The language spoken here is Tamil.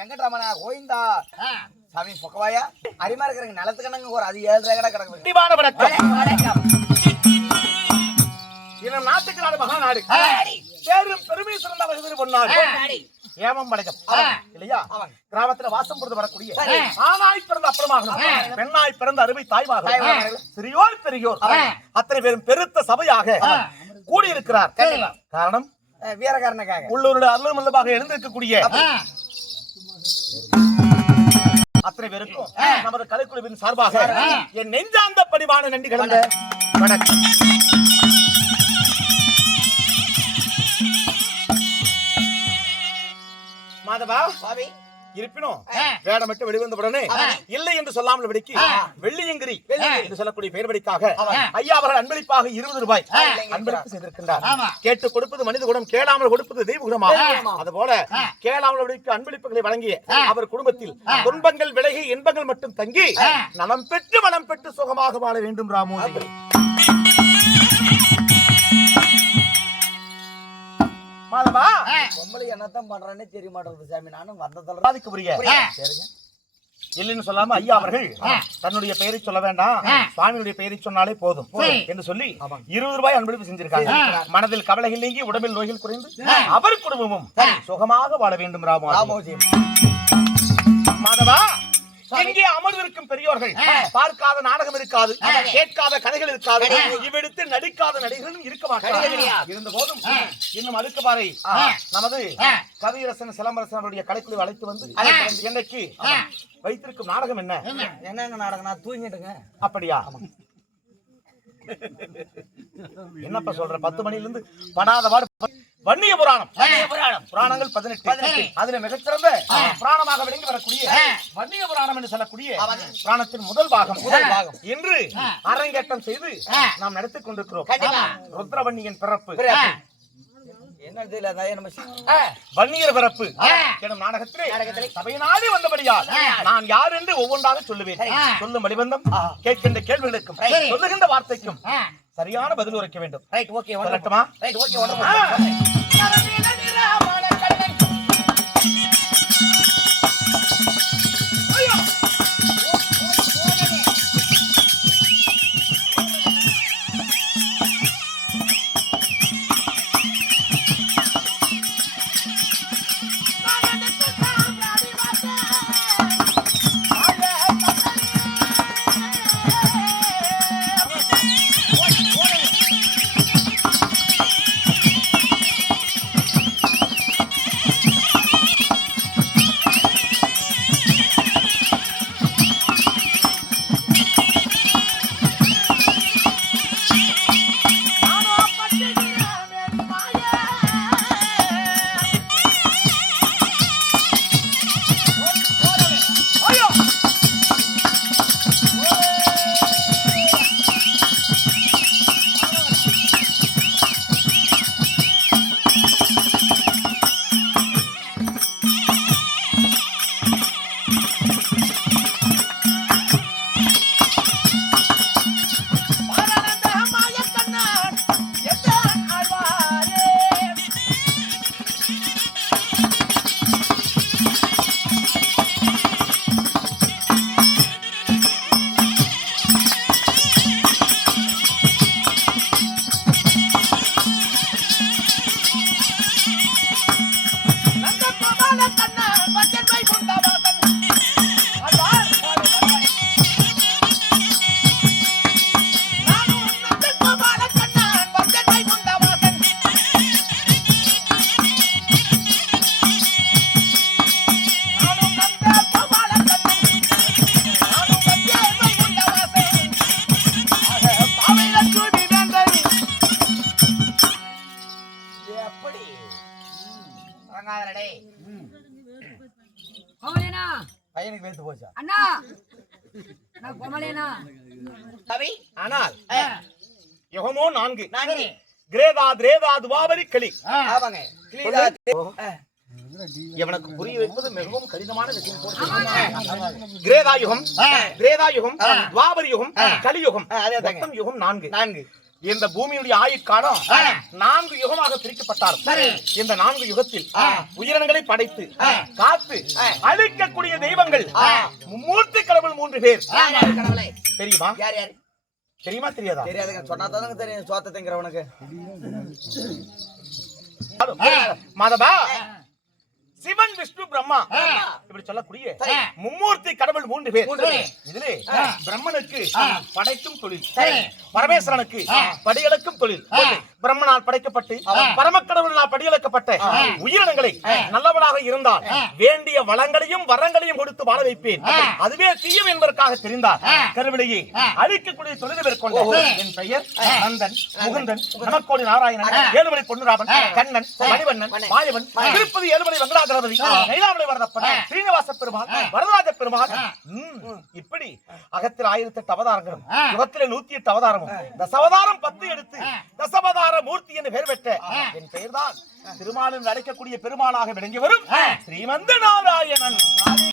வெங்கட்ராமனா கோயிந்தா சாமி பொக்கவாயா அடிமா இருக்கிறங்க நிலத்துக்கணங்க ஒரு அது 7 ரேகடா கிடக்குது. தீபான வணக்கம் வணக்கம். இந்த நாட்டுக்கு நாடு மகாநாடு பேரும் பெருமை சிறந்த பொன்னாடு ஏமம் படைக்கம் இல்லையா? கிராமத்துல வாசம் பொறுத்து வரக்கூடிய ஆணாய் பிறந்த அப்புறமாகணும் பெண்ணாய் பிறந்த அருமை தாய்மாக சிறியோர் பெரியோர் அத்தனை பேரும் பெருத்த சபையாக கூடியிருக்கிறார். காரணம் வீரகாரனுக்காக உள்ளூருடைய அருளும் அல்லமாக எழுந்திருக்கக்கூடிய அத்தனை பேருக்கும் நமது கலைக்குழுவின் சார்பாக என் நெஞ்சார்ந்த பணிவான நன்றி கலந்த வணக்கம். மாதவா சுவாமி இருப்பினும் வேடமிட்டு வெளிவந்த உடனே இல்லை என்று சொல்லாமல் விடைக்கு வெள்ளியங்கிரி என்று சொல்லக்கூடிய பெயர்படிக்காக ஐயா அவர்கள் அன்பளிப்பாக 20 ரூபாய் அன்பளிப்பு செய்திருக்கின்றார். கேட்டு கொடுப்பது மனித குணம், கேளாமல் கொடுப்பது தெய்வ குணமாகும். அதுபோல கேளாமல் விடைக்கு அன்பளிப்புகளை வழங்கிய அவர் குடும்பத்தில் துன்பங்கள் விலகி இன்பங்கள் மட்டும் தங்கி நலம் பெற்று வளம் பெற்று சுகமாக வாழ வேண்டும் ராமோஜி. மாதவா பொம்பளை என்னத்தான் பண்றானே தெரிய மாட்டேங்குது சாமி. நானும் வந்ததால அதுக்கு புரிய சரிங்க இல்லைன்னு சொல்லாம ஐயா அவர்கள் தன்னுடைய பெயரை சொல்ல வேண்டாம், சுவாமியுடைய பெயரை சொன்னாலே போதும் என்று சொல்லி 20 ரூபாய் அன்பளிப்பு செஞ்சிருக்காங்க. மனதில் கவலைகள் நீங்கி உடம்பில் நோய்கள் குறைந்து அவர் குடும்பமும் சுகமாக வாழ வேண்டும் ராமோஜி. மாதவா எங்கே அமர்ந்திருக்கும் பெரியோர்கள் பார்க்காத நாடகம் இருக்காது, கேட்காத கதைகள் இருக்காது, இவெடுத்து நடிக்காத நடிகர்களும் இருக்க மாட்டார்கள். இருந்த போதும் இன்னும் அடுக்கு பாறை நமது கவியரசன் சிலம்பரசன் அவருடைய கலைக்குழு அழைத்து வந்து இன்னைக்கு வைத்திருக்கும் நாடகம் என்னங்க நாடகம்? நான் தூங்கிட்டுங்க. அப்படியா? என்னப்பா சொல்ற? 10 மணில இருந்து படாத பாடு. வன்னிய புராணம் புராணங்கள் 18. அதுல மிகச்சிறந்த புராணமாக விளங்கி வரக்கூடிய வன்னிய புராணம் என்று சொல்லக்கூடிய புராணத்தின் முதல் பாகம் இன்று அரங்கேற்றம் செய்து நாம் நடத்திக் கொண்டிருக்கிறோம். ருத்ரவன்னியின் பிறப்பு வன்னியர் பிறப்பு எனும் நாடகத்திலே சபை நாடி வந்தபடியால் நான் யார் என்று ஒவ்வொன்றாக சொல்லுவேன். சொல்லும் வழிபந்தம், கேட்கின்ற கேள்விகளுக்கும் சொல்லுகின்ற வார்த்தைக்கும் சரியான பதில் உரைக்க வேண்டும். சொல்லட்டுமா? பையனுக்கு வைத்து போச்சா அண்ணா? நான் கோமலேனா? ஆனால் யுகமோ 4 கிரேதா திரேதா துவாபரி களி. ஆமாங்க. இவனுக்கு புரிய வைப்பது மிகவும் கடினமான விஷயம். கிரேதா யுகம், திரேதா யுகம், துவாபரி யுகம், கலியுகம், மொத்தம் யுகம் 4. இந்த பூமியுடைய ஆயுட்காலம் 4 யுகமாக பிரிக்கப்பட்டார். இந்த 4 யுகத்தில் உயிரினங்களை படைத்து காத்து அழிக்கக்கூடிய தெய்வங்கள் மும்மூர்த்தி கடவுள் 3 பேர். தெரியுமா? யார் யார் தெரியுமா? தெரியாதா? தெரியாதுங்க. சொன்னாதானங்க தெரியும். சோத்த திங்கிறவனுக்கு. மாதவா சிவன், விஷ்ணு, பிரம்மா இப்படி சொல்லக்கூடிய மும்மூர்த்தி கடவுள் 3 பேர். இதிலே பிரம்மனுக்கு படைக்கும் தொழில், பரமேஸ்வரனுக்கு படியளக்கும் தொழில், பிரம்மனால் படைக்கப்பட்டு பரமக்கடவுளால் படியளக்கப்பட்ட உயிரினங்களை நல்லவனாக இருந்தால் வேண்டிய வளங்களையும் வரங்களையும் கொடுத்து வாழ வைப்பேன். அதுவே தீயம் என்பதற்காக தெரிந்தார் கருவிலேயே அழிக்கக்கூடிய தொழிலை மேற்கொண்ட என் பெயர் நந்தன், முகுந்தன், நமக்கோடி நாராயணன், ஏழுமலை பொன்னுராமன், கண்ணன், மணிவண்ணன், மாயவன், திருப்பதி ஏழுமலை வெங்கடாஜலபதி, நைலாமலை வரதப்பன், ஸ்ரீனிவாச பெருமாள், வரதராஜ பெருமாள். இப்படி அகத்தில் 1008 அவதாரங்களும் யுகத்திலே 108 அவதாரமும் தசவதாரம் 10 எடுத்து தசவதார மூர்த்தி என்று பெயர் பெற்ற என் பெயர்தான் திருமாலில் அழைக்கக்கூடிய பெருமாளாக விளங்கி வரும் ஸ்ரீமந்த நாராயணன்.